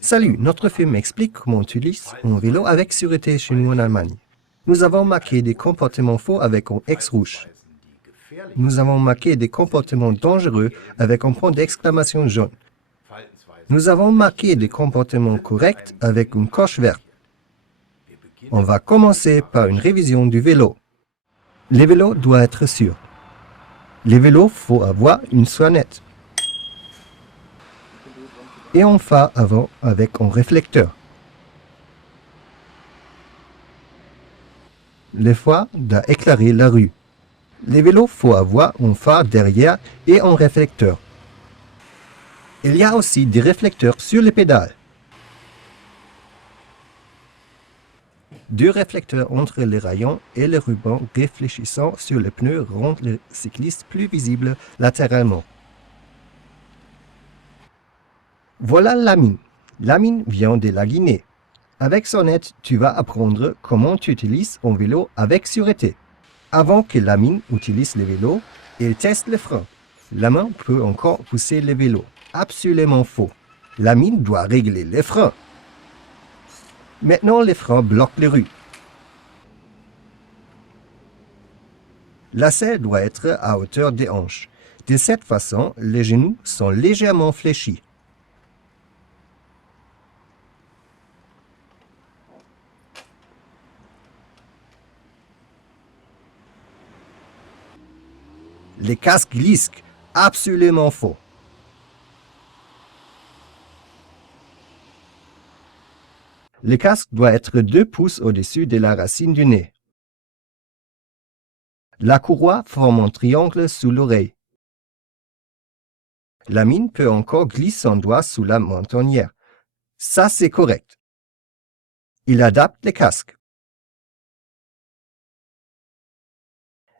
Salut, notre film explique comment on utilise un vélo avec sûreté chez nous en Allemagne. Nous avons marqué des comportements faux avec un X rouge. Nous avons marqué des comportements dangereux avec un point d'exclamation jaune. Nous avons marqué des comportements corrects avec une coche verte. On va commencer par une révision du vélo. Les vélos doivent être sûrs. Les vélos, faut avoir une sonnette. Et on fait avant avec un réflecteur. Les phares doivent éclairer la rue. Les vélos, faut avoir un phare derrière et un réflecteur. Il y a aussi des réflecteurs sur les pédales. Deux réflecteurs entre les rayons et les rubans réfléchissant sur les pneus rendent le cycliste plus visible latéralement. Voilà la mine. La mine vient de la Guinée. Avec Sonnette, tu vas apprendre comment tu utilises un vélo avec sûreté. Avant que la mine utilise le vélo, il teste le frein. La main peut encore pousser le vélo. Absolument faux. La mine doit régler les freins. Maintenant, les freins bloquent les roues. La selle doit être à hauteur des hanches. De cette façon, les genoux sont légèrement fléchis. Les casques glissent. Absolument faux. Le casque doit être 2 pouces au-dessus de la racine du nez. La courroie forme un triangle sous l'oreille. La mine peut encore glisser son doigt sous la mentonnière. Ça, c'est correct. Il adapte le casque.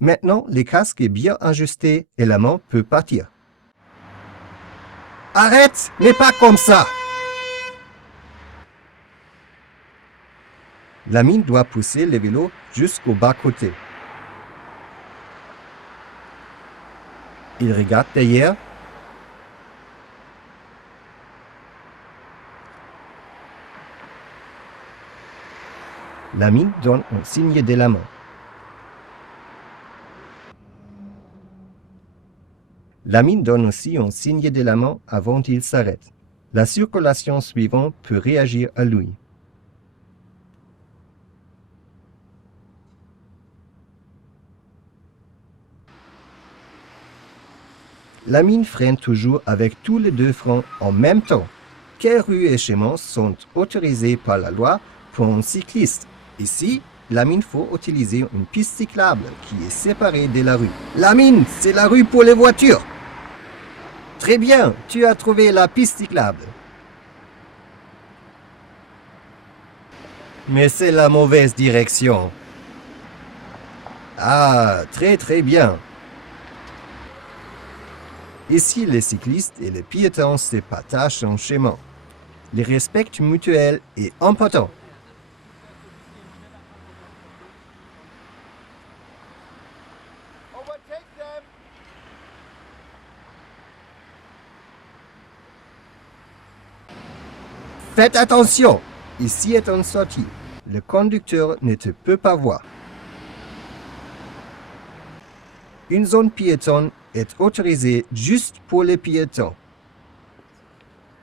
Maintenant, le casque est bien ajusté et la main peut partir. Arrête, mais pas comme ça! La mine doit pousser le vélo jusqu'au bas-côté. Il regarde derrière. La mine donne un signe de la main. La mine donne aussi un signe de la main avant qu'il s'arrête. La circulation suivante peut réagir à lui. La mine freine toujours avec tous les 2 freins en même temps. Quelles rues et chemins sont autorisés par la loi pour un cycliste? Ici, la mine faut utiliser une piste cyclable qui est séparée de la rue. La mine, c'est la rue pour les voitures. Très bien, tu as trouvé la piste cyclable. Mais c'est la mauvaise direction. Ah, très bien. Ici, les cyclistes et les piétons se partagent un chemin. Le respect mutuel est important. Faites attention, ici est une sortie. Le conducteur ne te peut pas voir. Une zone piétonne est autorisée juste pour les piétons.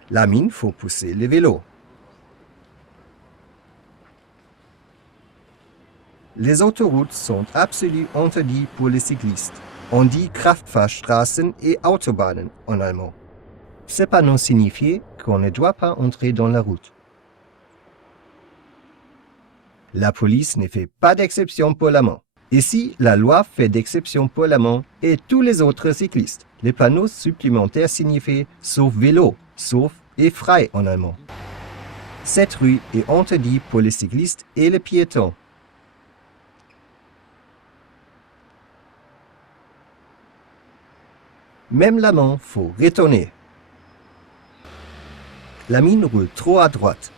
La mine faut pousser le vélo. Les autoroutes sont absolument interdites pour les cyclistes. On dit Kraftfahrstraßen et Autobahnen en allemand. Ces panneaux signifient qu'on ne doit pas entrer dans la route. La police ne fait pas d'exception pour la main. Ici, la loi fait d'exception pour la main et tous les autres cyclistes. Les panneaux supplémentaires signifient « sauf vélo »,« sauf » et « frei » en allemand. Cette rue est interdite pour les cyclistes et les piétons. Même la main, faut retourner. La mine roule trop à droite.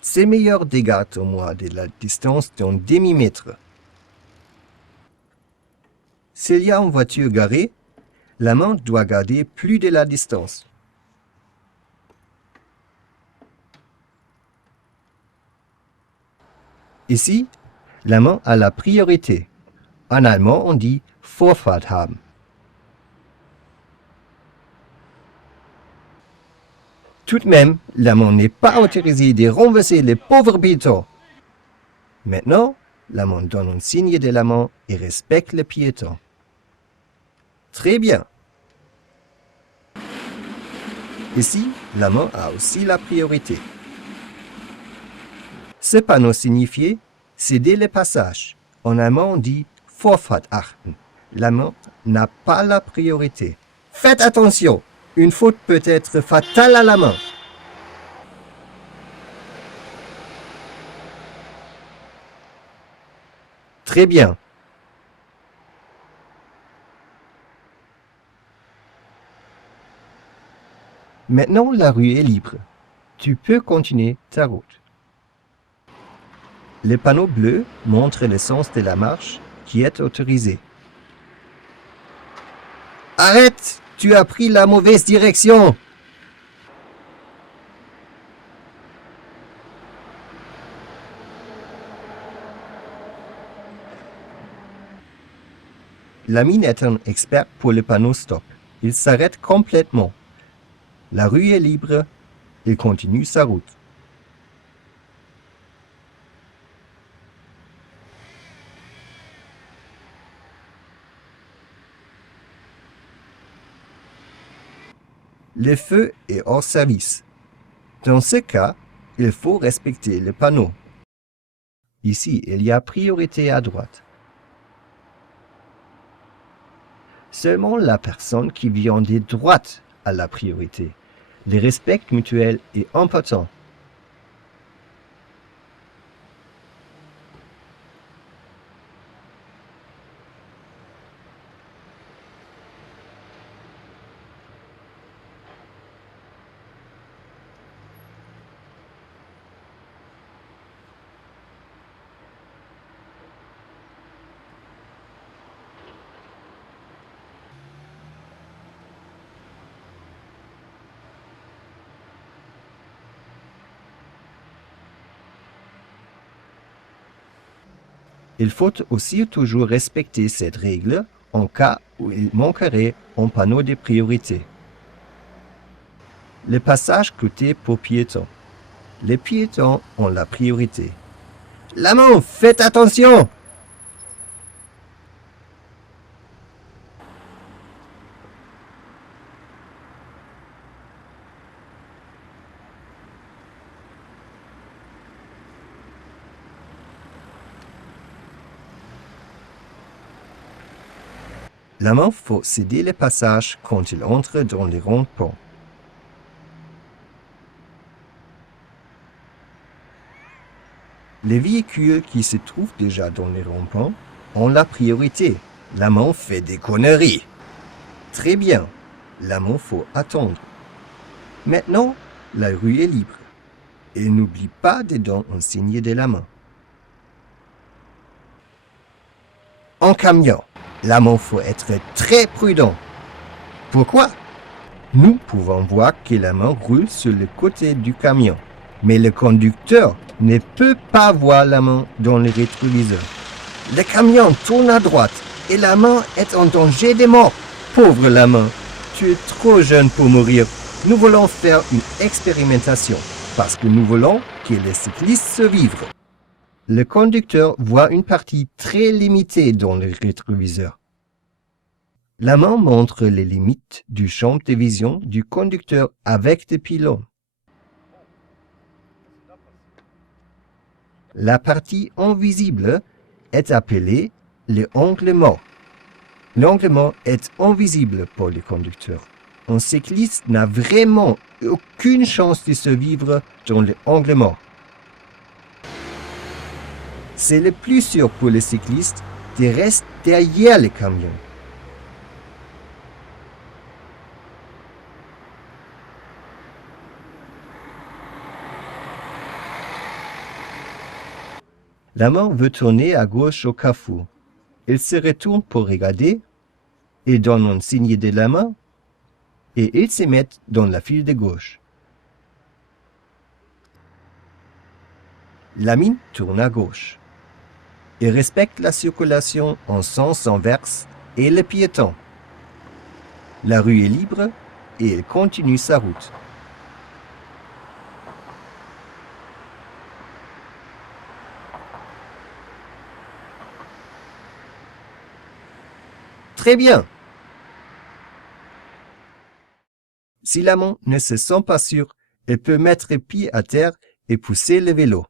C'est meilleur d'égarder au moins de la distance d'un demi-mètre. S'il y a une voiture garée, l'amant doit garder plus de la distance. Ici, l'amant a la priorité. En allemand, on dit Vorfahrt haben. Tout de même, l'amant n'est pas autorisé de renverser les pauvres piétons. Maintenant, l'amant donne un signe de la main et respecte le piéton. Très bien. Ici, l'amant a aussi la priorité. Ce panneau signifie céder le passage. En allemand, on dit Vorfahrt achten. L'amant n'a pas la priorité. Faites attention, une faute peut être fatale à l'amant. Très bien. Maintenant, la rue est libre. Tu peux continuer ta route. Le panneau bleu montre le sens de la marche qui est autorisé. Arrête! Tu as pris la mauvaise direction! L'ami est un expert pour le panneau stop. Il s'arrête complètement. La rue est libre. Il continue sa route. Le feu est hors service. Dans ce cas, il faut respecter le panneau. Ici, il y a priorité à droite. Seulement la personne qui vient de droite a la priorité. Le respect mutuel est important. Il faut aussi toujours respecter cette règle en cas où il manquerait un panneau de priorité. Le passage côté pour piétons. Les piétons ont la priorité. L'amant, faites attention! L'amant faut céder le passage quand il entre dans les ronds-ponts. Les véhicules qui se trouvent déjà dans les ronds-ponts ont la priorité. L'amant fait des conneries. Très bien. L'amant faut attendre. Maintenant, la rue est libre. Et n'oublie pas de donner un signe de la main. En camion, l'amant faut être très prudent. Pourquoi? Nous pouvons voir que la main roule sur le côté du camion, mais le conducteur ne peut pas voir la main dans le rétroviseur. Le camion tourne à droite et la main est en danger de mort. Pauvre la main, tu es trop jeune pour mourir. Nous voulons faire une expérimentation parce que nous voulons que les cyclistes se vivent. Le conducteur voit une partie très limitée dans le rétroviseur. La main montre les limites du champ de vision du conducteur avec des pylônes. La partie invisible est appelée l'angle mort. L'angle mort est invisible pour le conducteur. Un cycliste n'a vraiment aucune chance de survivre dans l'angle mort. C'est le plus sûr pour le cycliste de rester derrière le camion. L'amant veut tourner à gauche au carrefour. Il se retourne pour regarder, et donne un signe de la main, et ils se mettent dans la file de gauche. La mine tourne à gauche. Il respecte la circulation en sens inverse et le piéton. La rue est libre et il continue sa route. Très bien. Si l'amant ne se sent pas sûr, il peut mettre pied à terre et pousser le vélo.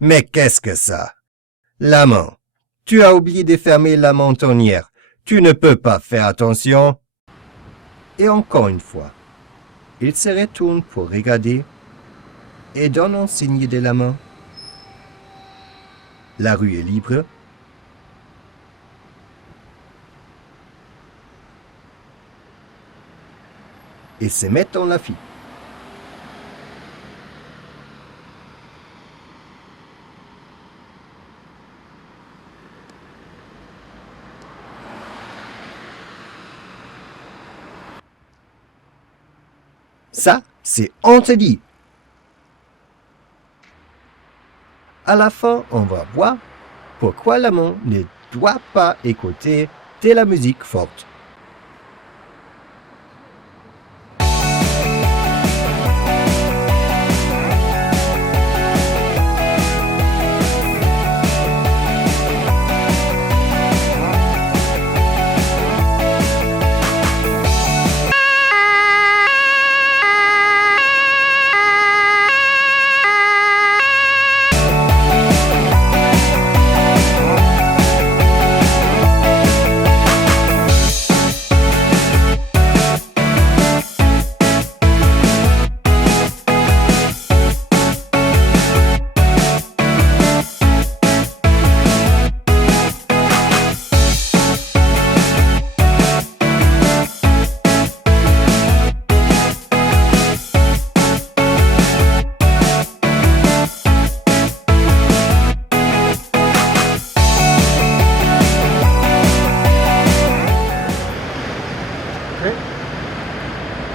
Mais qu'est-ce que ça? L'amant. Tu as oublié de fermer la mentonnière. Tu ne peux pas faire attention. Et encore une fois, il se retourne pour regarder et donne un signe de la main. La rue est libre. Et se met dans la file. Ça, c'est interdit. À la fin, on va voir pourquoi l'amant ne doit pas écouter de la musique forte.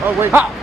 Oh, wait. Ha!